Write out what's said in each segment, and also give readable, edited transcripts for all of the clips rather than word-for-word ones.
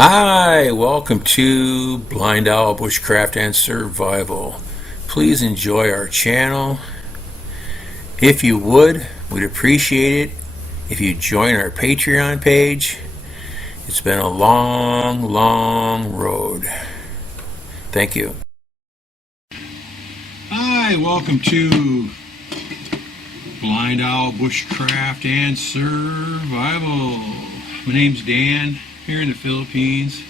Hi, welcome to Blind Owl Bushcraft and Survival. Please enjoy our channel. If you would, we'd appreciate it if you join our Patreon page. It's been a long road. Thank you. Hi, welcome to Blind Owl Bushcraft and Survival. My name's Dan, here in the Philippines.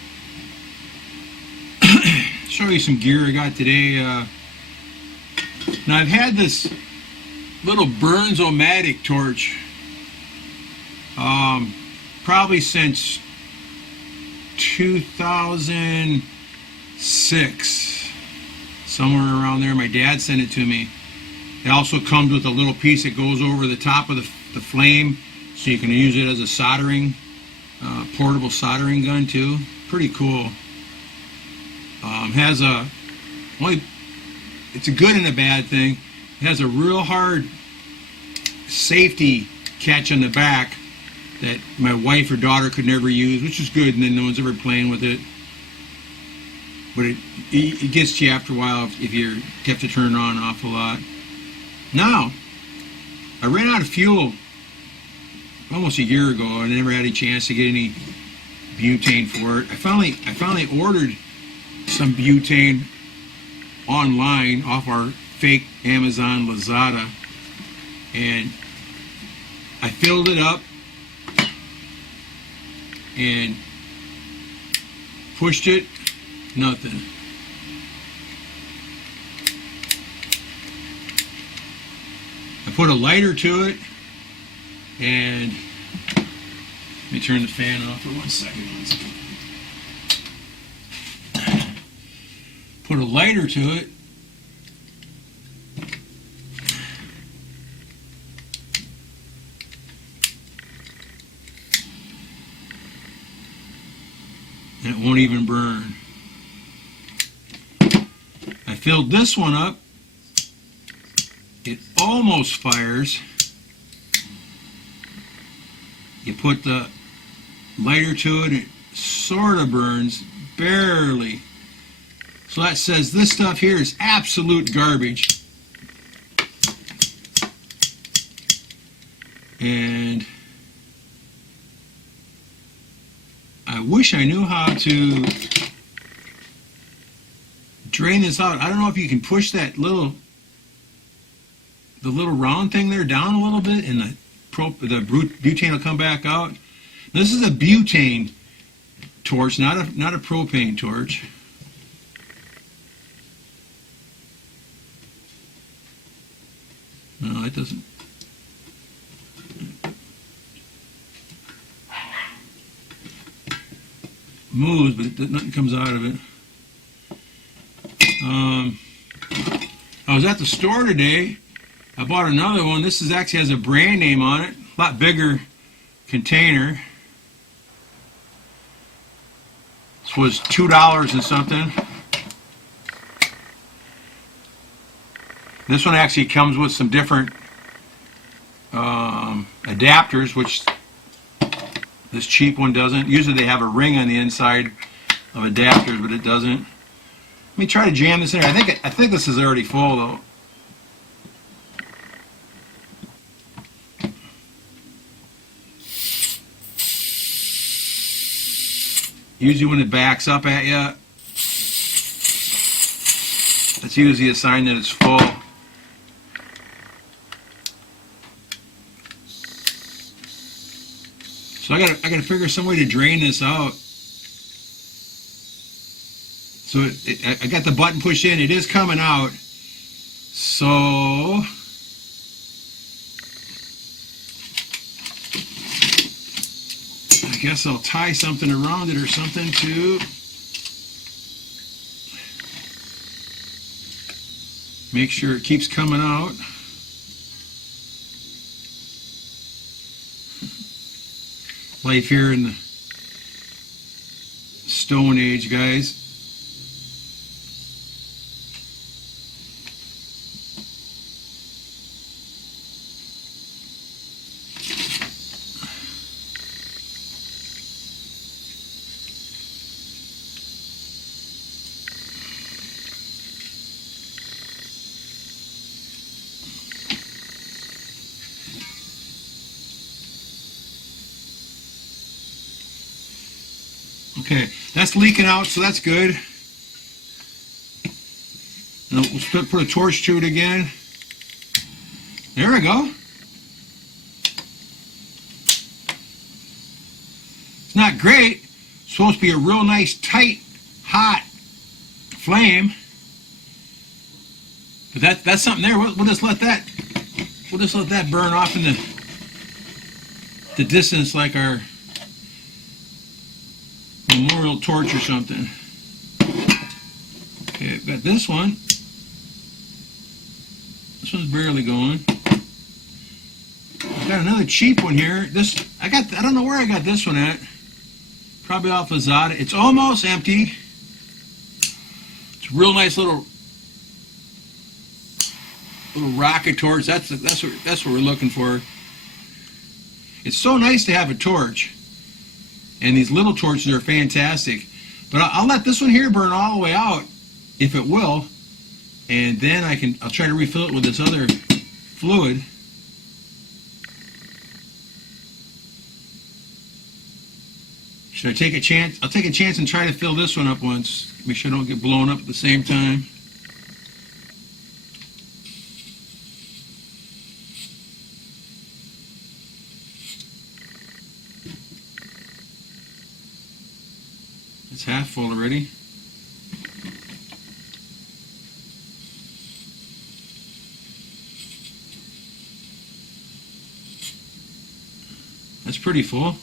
Show you some gear I got today. Now I've had this little Burns-O-Matic torch probably since 2006, somewhere around there. My dad sent it to me. It also comes with a little piece that goes over the top of the flame, so you can use it as a soldering portable soldering gun too. Pretty cool. Has a it's a good and a bad thing. It has a real hard safety catch on the back that my wife or daughter could never use, which is good, and then no one's ever playing with it. But it gets to you after a while if you have to turn it on an awful lot. Now, I ran out of fuel almost a year ago, and I never had a chance to get any butane for it. I finally ordered some butane online off our fake Amazon Lazada, and I filled it up and pushed it, nothing. I put a lighter to it, and let me turn the fan off for 1 second. Put a lighter to it. And it won't even burn. I filled this one up. It almost fires. You put the lighter to it, it sort of burns, barely. So that says this stuff here is absolute garbage. And I wish I knew how to drain this out. I don't know if you can push that little round thing there down a little bit, and the butane will come back out. This is a butane torch, not a propane torch. No, it doesn't. Moves, but nothing comes out of it. I was at the store today. I bought another one. This actually has a brand name on it. A lot bigger container. This was $2 and something. This one actually comes with some different adapters, which this cheap one doesn't. Usually they have a ring on the inside of adapters, but it doesn't. Let me try to jam this in there. I think this is already full though. Usually when it backs up at you, that's usually a sign that it's full. So I gotta figure some way to drain this out. So I got the button pushed in. It is coming out. So I guess I'll tie something around it or something to make sure it keeps coming out. Life here in the Stone Age, guys. Okay, that's leaking out, so that's good. And we'll put a torch to it again. There we go. It's not great. It's supposed to be a real nice, tight, hot flame. But that's something there. We'll just let that burn off in the distance, like our memorial torch or something. Okay, I've got this one. This one's barely going. I've got another cheap one here. I don't know where I got this one at. Probably off of Zada. It's almost empty. It's a real nice little rocket torch. That's what we're looking for. It's so nice to have a torch, and these little torches are fantastic. But I'll let this one here burn all the way out, if it will, and then I'll try to refill it with this other fluid. Should I take a chance? I'll take a chance and try to fill this one up once. Make sure I don't get blown up at the same time. It's half full already. That's pretty full.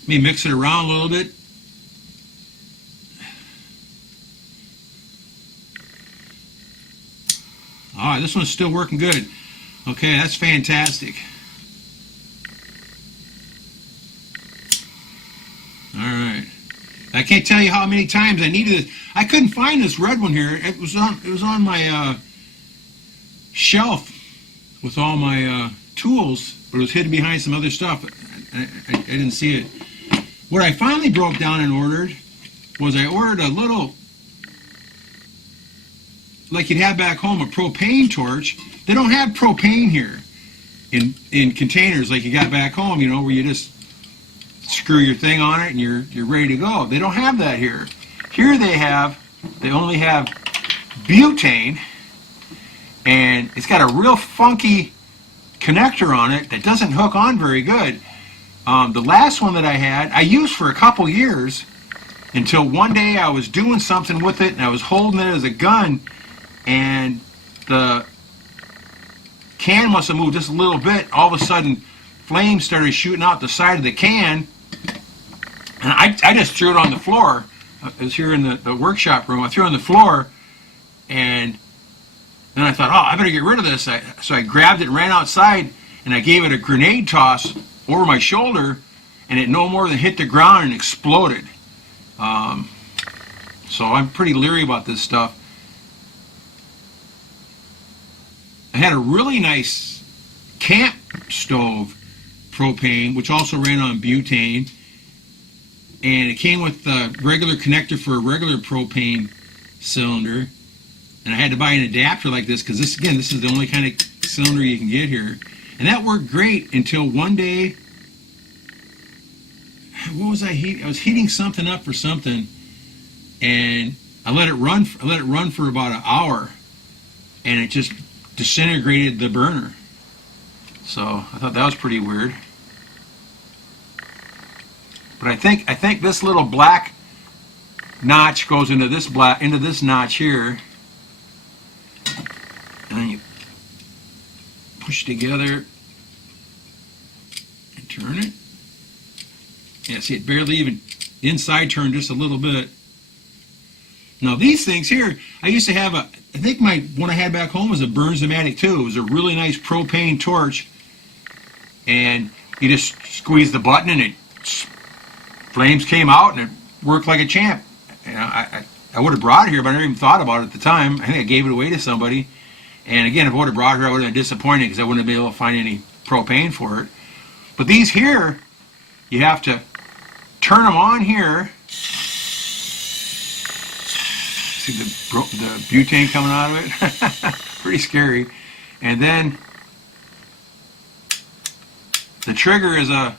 Let me mix it around a little bit. All right, this one's still working good. Okay, that's fantastic. All right. I can't tell you how many times I needed it. I couldn't find this red one here. It was on my shelf with all my tools, but it was hidden behind some other stuff. I didn't see it. What I finally broke down and ordered was I ordered a little, like you'd have back home, a propane torch. They don't have propane here in containers like you got back home, you know, where you just screw your thing on it and you're ready to go. They don't have that here. Here they only have butane, and it's got a real funky connector on it that doesn't hook on very good. The last one that I had, I used for a couple years until one day I was doing something with it and I was holding it as a gun, and the can must have moved just a little bit. All of a sudden, flames started shooting out the side of the can, and I just threw it on the floor. It was here in the workshop room. I threw it on the floor, and then I thought, oh, I better get rid of this. So I grabbed it and ran outside, and I gave it a grenade toss over my shoulder, and it no more than hit the ground and exploded. So I'm pretty leery about this stuff. I had a really nice camp stove propane, which also ran on butane, and it came with a regular connector for a regular propane cylinder, and I had to buy an adapter like this because this is the only kind of cylinder you can get here. And that worked great until one day, what was I heating? I was heating something up for something, and I let it run for about an hour, and it just disintegrated the burner. So I thought that was pretty weird. But I think this little black notch goes into this notch here, and then you push together and turn it. Yeah, see, it barely even inside turned just a little bit. Now these things here, I used to have I think my one I had back home was a Burns-O-Matic too. It was a really nice propane torch, and you just squeeze the button and flames came out and it worked like a champ. You know, I would have brought it here, but I never even thought about it at the time. I think I gave it away to somebody. And again, if I would have brought it here, I would have been disappointed because I wouldn't have been able to find any propane for it. But these here, you have to turn them on here. See the butane coming out of it? Pretty scary. And then the trigger is a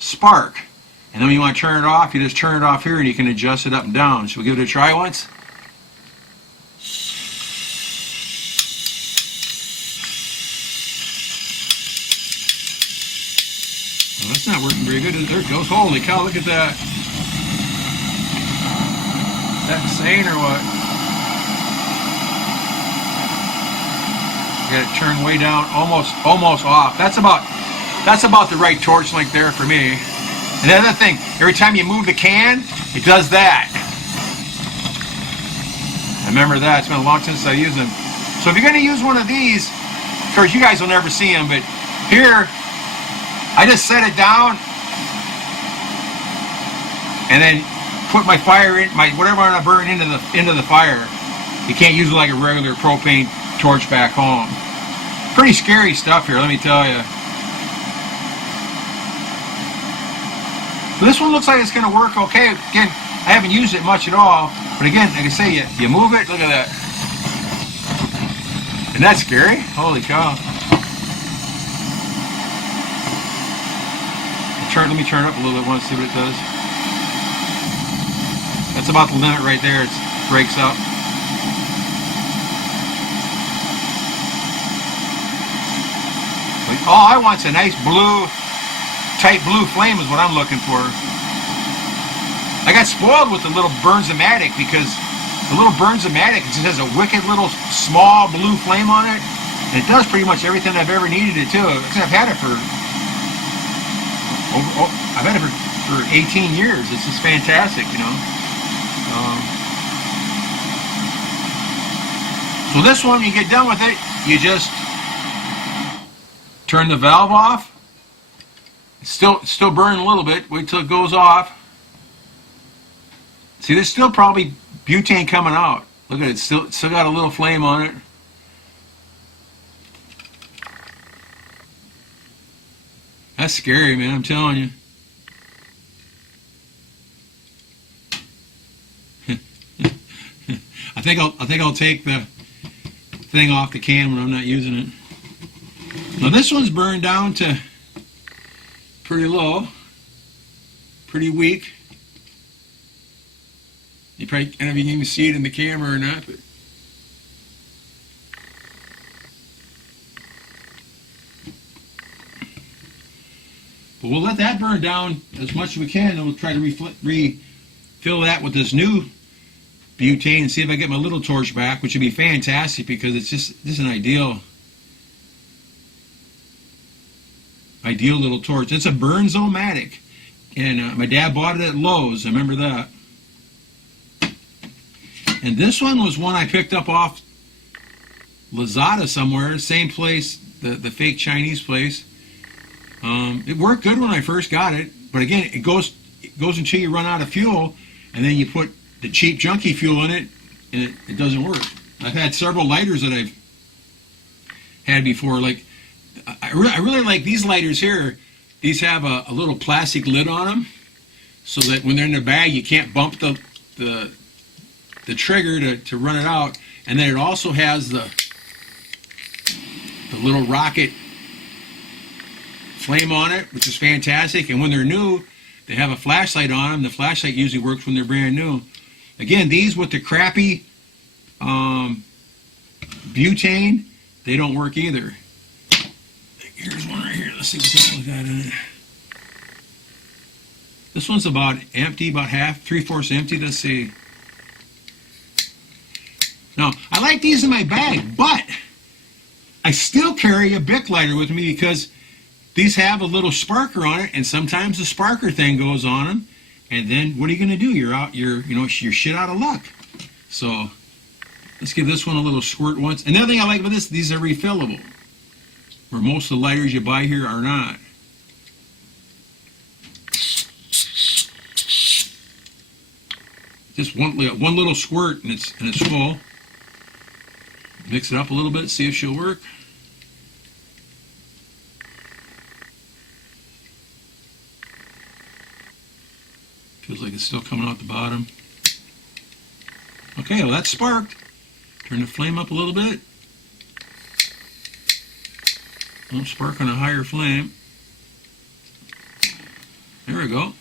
spark. And then when you want to turn it off, you just turn it off here and you can adjust it up and down. Should we give it a try once? Well, that's not working very good. There it goes. Holy cow, look at that. Is that insane or what? You got it turned way down, almost off. That's about the right torch length there for me. And the other thing, every time you move the can, it does that. I remember that. It's been a long time since I used them. So if you're going to use one of these, of course you guys will never see them, but here, I just set it down and then put my fire in, whatever I'm going to burn into the fire. You can't use it like a regular propane torch back home. Pretty scary stuff here, let me tell you. But this one looks like it's going to work okay. Again, I haven't used it much at all. But again, like I say, you move it, look at that. Isn't that scary? Holy cow. Let me turn it up a little bit, want to see what it does. That's about the limit right there. It breaks up. All I want is a nice blue, tight blue flame is what I'm looking for. I got spoiled with the little Burns-O-Matic because the little Burns-O-Matic just has a wicked little small blue flame on it, and it does pretty much everything I've ever needed it to. I've had it for 18 years. It's just fantastic, you know. So this one, you get done with it, you just turn the valve off. It's still burning a little bit. Wait till it goes off. See, there's still probably butane coming out. Look at it. It's still got a little flame on it. That's scary, man. I'm telling you. I think I'll take the thing off the can when I'm not using it. Now this one's burned down to pretty low, pretty weak. You probably can't even see it in the camera or not, but we'll let that burn down as much as we can, and we'll try to refill that with this new butane and see if I get my little torch back, which would be fantastic because it's just an ideal little torch. It's a Burns-O-Matic, and my dad bought it at Lowe's. I remember that. And this one was one I picked up off Lazada somewhere, same place, the fake Chinese place. It worked good when I first got it, but again, it goes until you run out of fuel, and then you put the cheap junky fuel in it, and it doesn't work. I've had several lighters that I've had before. Like I really like these lighters here. These have a little plastic lid on them, so that when they're in the bag, you can't bump the trigger to run it out. And then it also has the little rocket flame on it, which is fantastic. And when they're new, they have a flashlight on them. The flashlight usually works when they're brand new. Again, these with the crappy butane, they don't work either. Here's one right here. Let's see what this one's got in it. This one's about empty, about half, 3/4 empty. Let's see. Now, I like these in my bag, but I still carry a Bic lighter with me because these have a little sparker on it, and sometimes the sparker thing goes on them, and then what are you going to do? You're shit out of luck. So let's give this one a little squirt once. Another thing I like about this, these are refillable, where most of the lighters you buy here are not. Just one little squirt, and it's full. Mix it up a little bit, see if she'll work. Feels like it's still coming out the bottom. Okay, well that's sparked. Turn the flame up a little bit. I'll spark on a higher flame. There we go.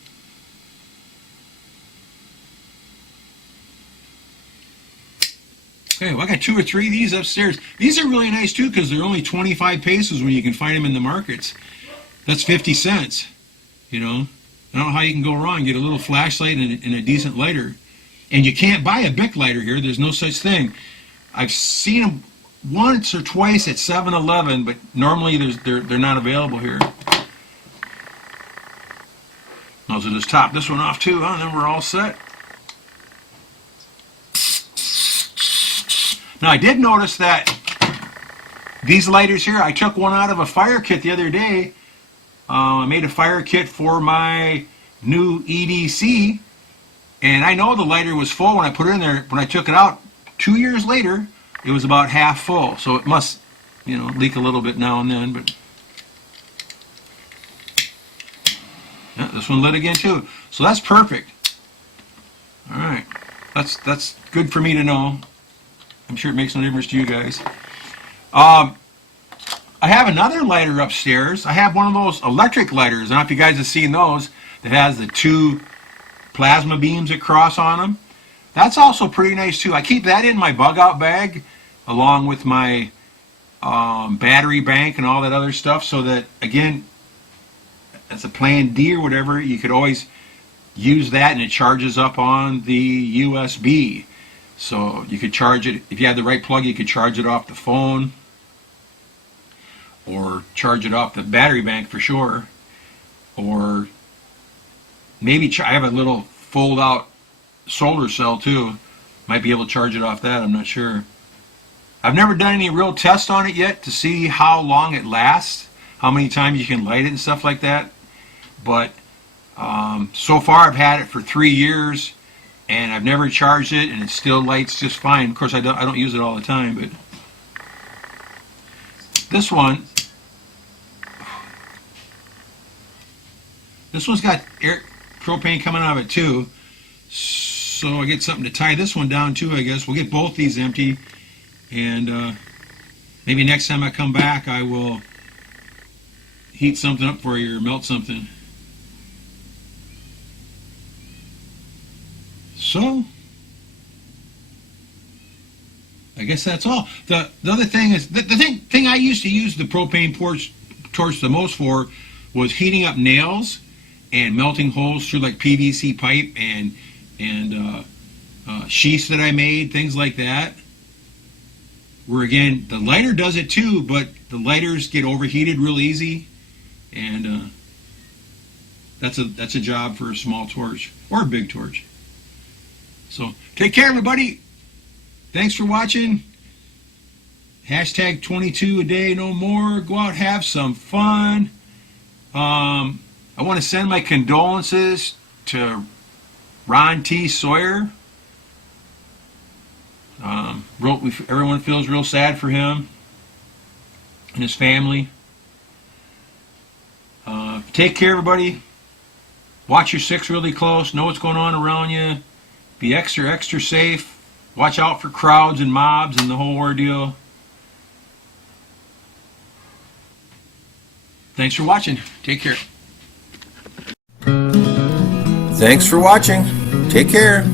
Okay, well, I got 2 or 3 of these upstairs. These are really nice too because they're only 25 pesos when you can find them in the markets. That's 50 cents. You know, I don't know how you can go wrong. Get a little flashlight and a decent lighter. And you can't buy a Bic lighter here. There's no such thing. I've seen them once or twice at 7-Eleven, but normally they're not available here. I'll just top this one off too, huh? And then we're all set. Now I did notice that these lighters here, I took one out of a fire kit the other day. I made a fire kit for my new EDC, and I know the lighter was full when I put it in there. When I took it out 2 years later, it was about half full, so it must, you know, leak a little bit now and then. But yeah, this one lit again too, so that's perfect. All right, that's good for me to know. I'm sure it makes no difference to you guys. I have another lighter upstairs. I have one of those electric lighters. I don't know if you guys have seen those, that has the 2 plasma beams that cross on them. That's also pretty nice too. I keep that in my bug out bag along with my battery bank and all that other stuff, so that, again, as a plan D or whatever, you could always use that and it charges up on the USB. So you could charge it, if you have the right plug, you could charge it off the phone or charge it off the battery bank for sure. Or maybe I have a little fold out solar cell too. Might be able to charge it off that, I'm not sure. I've never done any real tests on it yet to see how long it lasts, how many times you can light it and stuff like that. But so far I've had it for 3 years and I've never charged it and it still lights just fine. Of course I don't use it all the time, but this one's got propane coming out of it too. So I get something to tie this one down too, I guess. We'll get both these empty, and maybe next time I come back I will heat something up for you or melt something. So I guess that's all. The other thing is, the thing I used to use the propane torch the most for was heating up nails and melting holes through like PVC pipe and sheaths that I made, things like that. Where again, the lighter does it too, but the lighters get overheated real easy, and that's a job for a small torch or a big torch. So take care, everybody. Thanks for watching. Hashtag 22 a day, no more. Go out, have some fun. I want to send my condolences to Ron T. Sawyer. Everyone feels real sad for him and his family. Take care, everybody. Watch your six really close. Know what's going on around you. Be extra safe. Watch out for crowds and mobs and the whole ordeal. Thanks for watching. Take care. Thanks for watching. Take care.